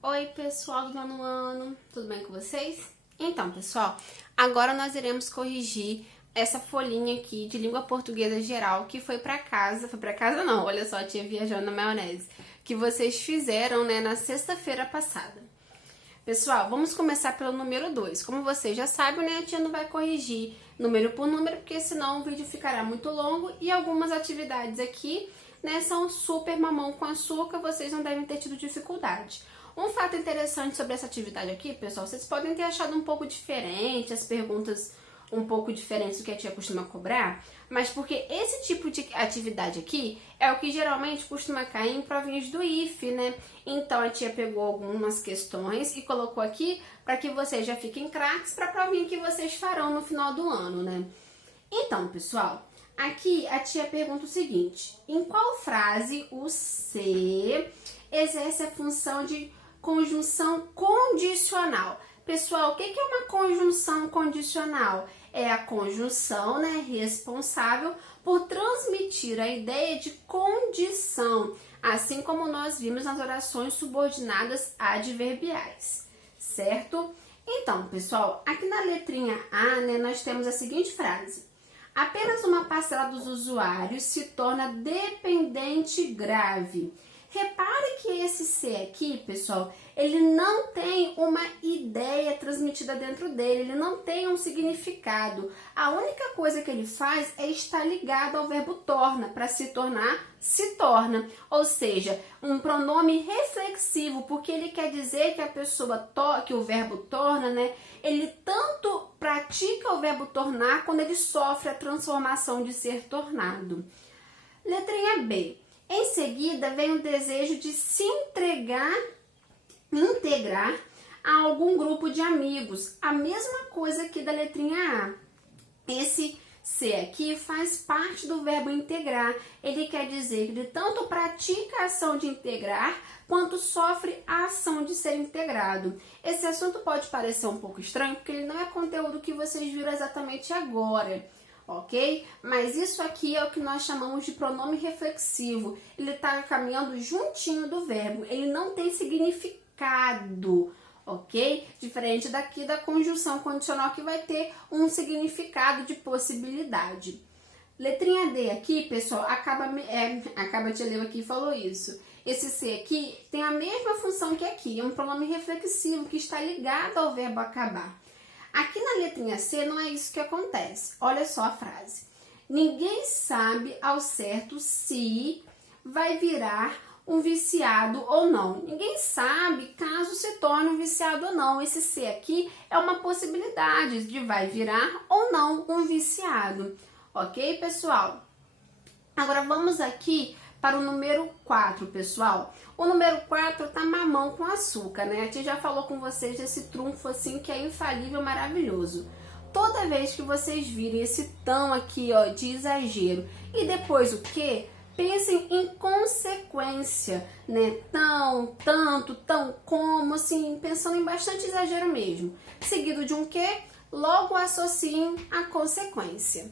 Oi, pessoal do nono ano, tudo bem com vocês? Então, pessoal, agora nós iremos corrigir essa folhinha aqui de língua portuguesa geral que foi pra casa não, olha só, a tia viajando na maionese, que vocês fizeram, né, na sexta-feira passada. Pessoal, vamos começar pelo número 2. Como vocês já sabem, né, a tia não vai corrigir número por número, porque senão o vídeo ficará muito longo e algumas atividades aqui, né, são super mamão com açúcar, vocês não devem ter tido dificuldade. Um fato interessante sobre essa atividade aqui, pessoal, vocês podem ter achado um pouco diferente, as perguntas um pouco diferentes do que a tia costuma cobrar, mas porque esse tipo de atividade aqui é o que geralmente costuma cair em provinhas do IFE, né? Então a tia pegou algumas questões e colocou aqui para que vocês já fiquem craques para a provinha que vocês farão no final do ano, né? Então, pessoal, aqui a tia pergunta o seguinte: em qual frase o ser exerce a função de conjunção condicional? Pessoal, o que é uma conjunção condicional? É a conjunção, né, responsável por transmitir a ideia de condição, assim como nós vimos nas orações subordinadas adverbiais, certo? Então, pessoal, aqui na letrinha A, né, nós temos a seguinte frase: apenas uma parcela dos usuários se torna dependente grave. Repare que esse C aqui, pessoal, ele não tem uma ideia transmitida dentro dele, ele não tem um significado. A única coisa que ele faz é estar ligado ao verbo torna, para se tornar, se torna. Ou seja, um pronome reflexivo, porque ele quer dizer que a pessoa, que o verbo torna, né, ele tanto pratica o verbo tornar quando ele sofre a transformação de ser tornado. Letrinha B. Em seguida, vem o desejo de se integrar a algum grupo de amigos. A mesma coisa aqui da letrinha A. Esse C aqui faz parte do verbo integrar. Ele quer dizer que ele tanto pratica a ação de integrar, quanto sofre a ação de ser integrado. Esse assunto pode parecer um pouco estranho, porque ele não é conteúdo que vocês viram exatamente agora, ok? Mas isso aqui é o que nós chamamos de pronome reflexivo. Ele está caminhando juntinho do verbo, ele não tem significado, ok? Diferente daqui da conjunção condicional, que vai ter um significado de possibilidade. Letrinha D aqui, pessoal, acaba de ler aqui e falou isso. Esse C aqui tem a mesma função que aqui, é um pronome reflexivo que está ligado ao verbo acabar. Aqui na letrinha C não é isso que acontece. Olha só a frase: ninguém sabe ao certo se vai virar um viciado ou não. Ninguém sabe caso se torne um viciado ou não. Esse C aqui é uma possibilidade de vai virar ou não um viciado. Ok, pessoal? Agora vamos aqui para o número 4, pessoal. O número 4 tá mamão com açúcar, né? A tia já falou com vocês desse trunfo assim que é infalível, maravilhoso. Toda vez que vocês virem esse tão aqui, ó, de exagero e depois o que? Pensem em consequência, né? Tão, tanto, tão como, assim, pensando em bastante exagero mesmo. Seguido de um que? Logo associem a consequência.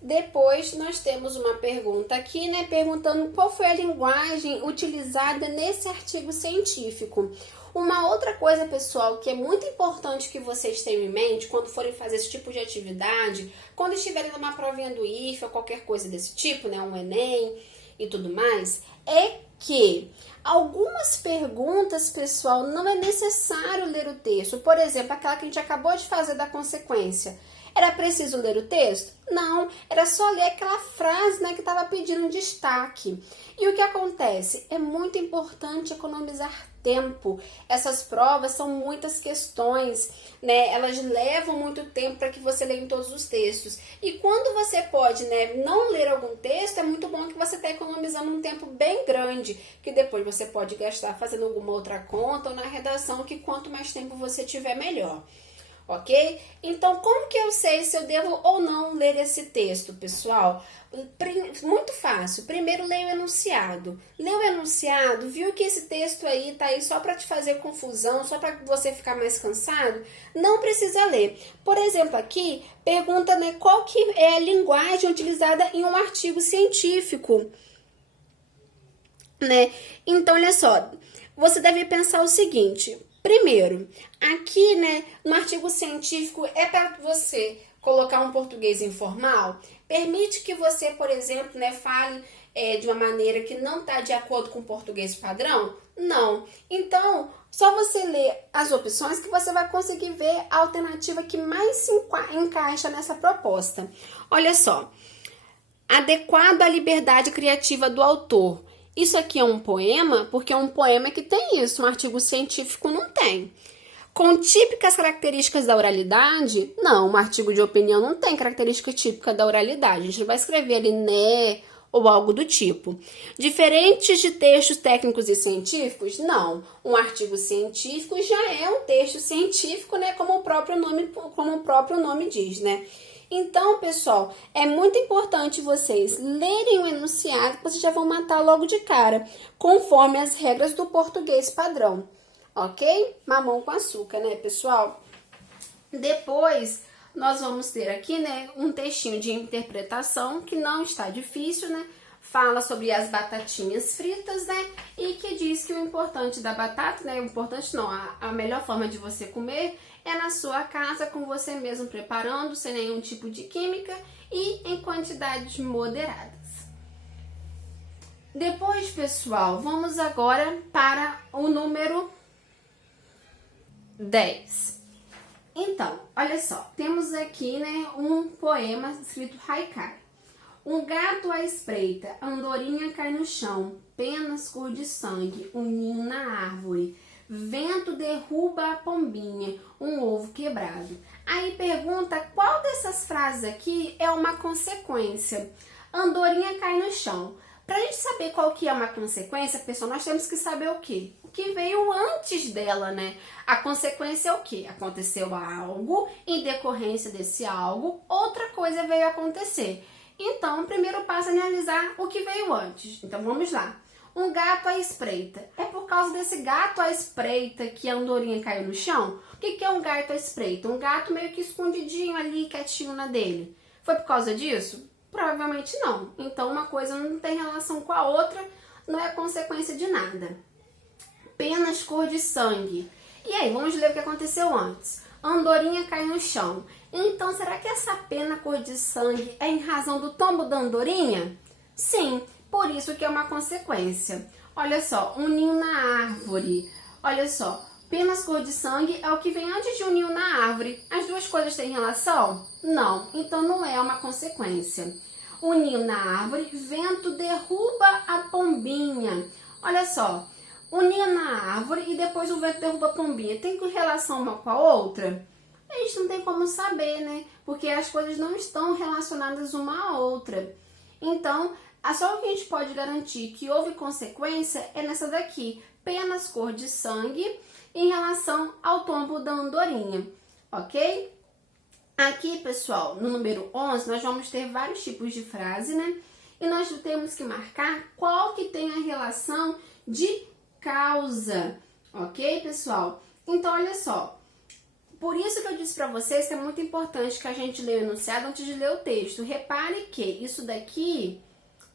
Depois nós temos uma pergunta aqui, né, perguntando qual foi a linguagem utilizada nesse artigo científico. Uma outra coisa, pessoal, que é muito importante que vocês tenham em mente quando forem fazer esse tipo de atividade, quando estiverem numa provinha do IFE ou qualquer coisa desse tipo, né, um Enem e tudo mais, é que algumas perguntas, pessoal, não é necessário ler o texto. Por exemplo, aquela que a gente acabou de fazer da consequência. Era preciso ler o texto? Não, era só ler aquela frase, né, que estava pedindo destaque. E o que acontece? É muito importante economizar tempo. Essas provas são muitas questões, né? Elas levam muito tempo para que você leia em todos os textos. E quando você pode, né, não ler algum texto, é muito bom que você está economizando um tempo bem grande, que depois você pode gastar fazendo alguma outra conta ou na redação, que quanto mais tempo você tiver, melhor. Ok? Então, como que eu sei se eu devo ou não ler esse texto, pessoal? Muito fácil. Primeiro, leia o enunciado. Leu o enunciado, viu que esse texto aí tá aí só para te fazer confusão, só para você ficar mais cansado? Não precisa ler. Por exemplo, aqui, pergunta, né, qual que é a linguagem utilizada em um artigo científico. né? Então, olha só, você deve pensar o seguinte: primeiro, aqui, né, no artigo científico é para você colocar um português informal, permite que você, por exemplo, né, fale de uma maneira que não está de acordo com o português padrão? Não. Então, só você ler as opções que você vai conseguir ver a alternativa que mais se encaixa nessa proposta. Olha só, adequado à liberdade criativa do autor. Isso aqui é um poema, porque é um poema que tem isso, um artigo científico não tem. Com típicas características da oralidade, não, um artigo de opinião não tem característica típica da oralidade. A gente não vai escrever ali né ou algo do tipo. Diferentes de textos técnicos e científicos, não. Um artigo científico já é um texto científico, né, como o próprio nome diz, né? Então, pessoal, é muito importante vocês lerem o enunciado, que vocês já vão matar logo de cara, conforme as regras do português padrão, ok? Mamão com açúcar, né, pessoal? Depois, nós vamos ter aqui, né, um textinho de interpretação, que não está difícil, né? Fala sobre as batatinhas fritas, né? E que diz que o importante da batata, né? O importante não, a melhor forma de você comer é na sua casa, com você mesmo preparando, sem nenhum tipo de química e em quantidades moderadas. Depois, pessoal, vamos agora para o número 10. Então, olha só, temos aqui, né, um poema escrito haikai. Um gato à espreita, andorinha cai no chão, penas cor de sangue, um ninho na árvore. Vento derruba a pombinha, um ovo quebrado. Aí pergunta qual dessas frases aqui é uma consequência. Andorinha cai no chão. Pra gente saber qual que é uma consequência, pessoal, nós temos que saber o quê? O que veio antes dela, né? A consequência é o quê? Aconteceu algo, em decorrência desse algo, outra coisa veio acontecer. Então, o primeiro passo é analisar o que veio antes. Então, vamos lá. Um gato à espreita. É por causa desse gato à espreita que a andorinha caiu no chão? O que é um gato à espreita? Um gato meio que escondidinho ali, quietinho na dele. Foi por causa disso? Provavelmente não. Então, uma coisa não tem relação com a outra, não é consequência de nada. Penas cor de sangue. E aí, vamos ler o que aconteceu antes. Andorinha cai no chão. Então, será que essa pena cor de sangue é em razão do tombo da andorinha? Sim, por isso que é uma consequência. Olha só, um ninho na árvore. Olha só, penas cor de sangue é o que vem antes de um ninho na árvore. As duas coisas têm relação? Não, então não é uma consequência. O ninho na árvore, vento derruba a pombinha. Olha só, o ninho na árvore e depois o vento derruba a pombinha. Tem relação uma com a outra? A gente não tem como saber, né? Porque as coisas não estão relacionadas uma à outra. Então, só o que a gente pode garantir que houve consequência é nessa daqui. Penas cor de sangue em relação ao tombo da andorinha, ok? Aqui, pessoal, no número 11, nós vamos ter vários tipos de frase, né? E nós temos que marcar qual que tem a relação de causa, ok, pessoal? Então, olha só. Por isso que eu disse para vocês que é muito importante que a gente leia o enunciado antes de ler o texto. Repare que isso daqui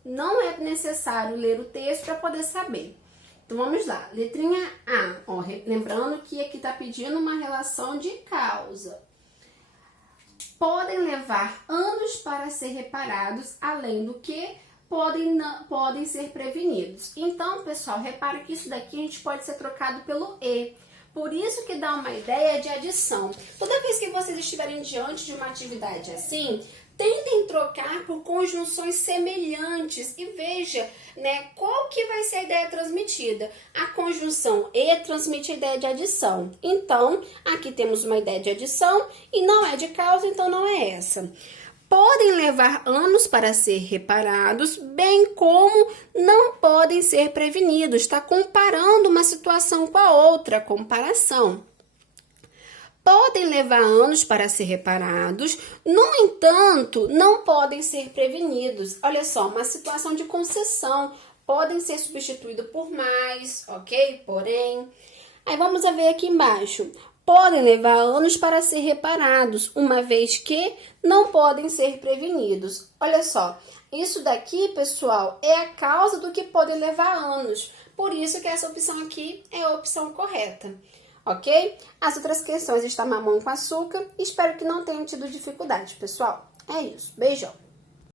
não é necessário ler o texto para poder saber. Então, vamos lá. Letrinha A. Ó, lembrando que aqui está pedindo uma relação de causa. Podem levar anos para ser reparados, além do que podem ser prevenidos. Então, pessoal, repare que isso daqui a gente pode ser trocado pelo E. Por isso que dá uma ideia de adição. Toda vez que vocês estiverem diante de uma atividade assim, tentem trocar por conjunções semelhantes e veja, né, qual que vai ser a ideia transmitida. A conjunção E transmite a ideia de adição. Então, aqui temos uma ideia de adição e não é de causa, então não é essa. Podem levar anos para ser reparados, bem como não podem ser prevenidos. Está comparando uma situação com a outra, comparação. Podem levar anos para ser reparados, no entanto, não podem ser prevenidos. Olha só, uma situação de concessão. Podem ser substituídos por mais, ok? Porém. Aí vamos ver aqui embaixo. podem levar anos para ser reparados, uma vez que não podem ser prevenidos. Olha só, isso daqui, pessoal, é a causa do que pode levar anos. Por isso que essa opção aqui é a opção correta, ok? As outras questões estão mamão com açúcar. Espero que não tenham tido dificuldade, pessoal. É isso. Beijão.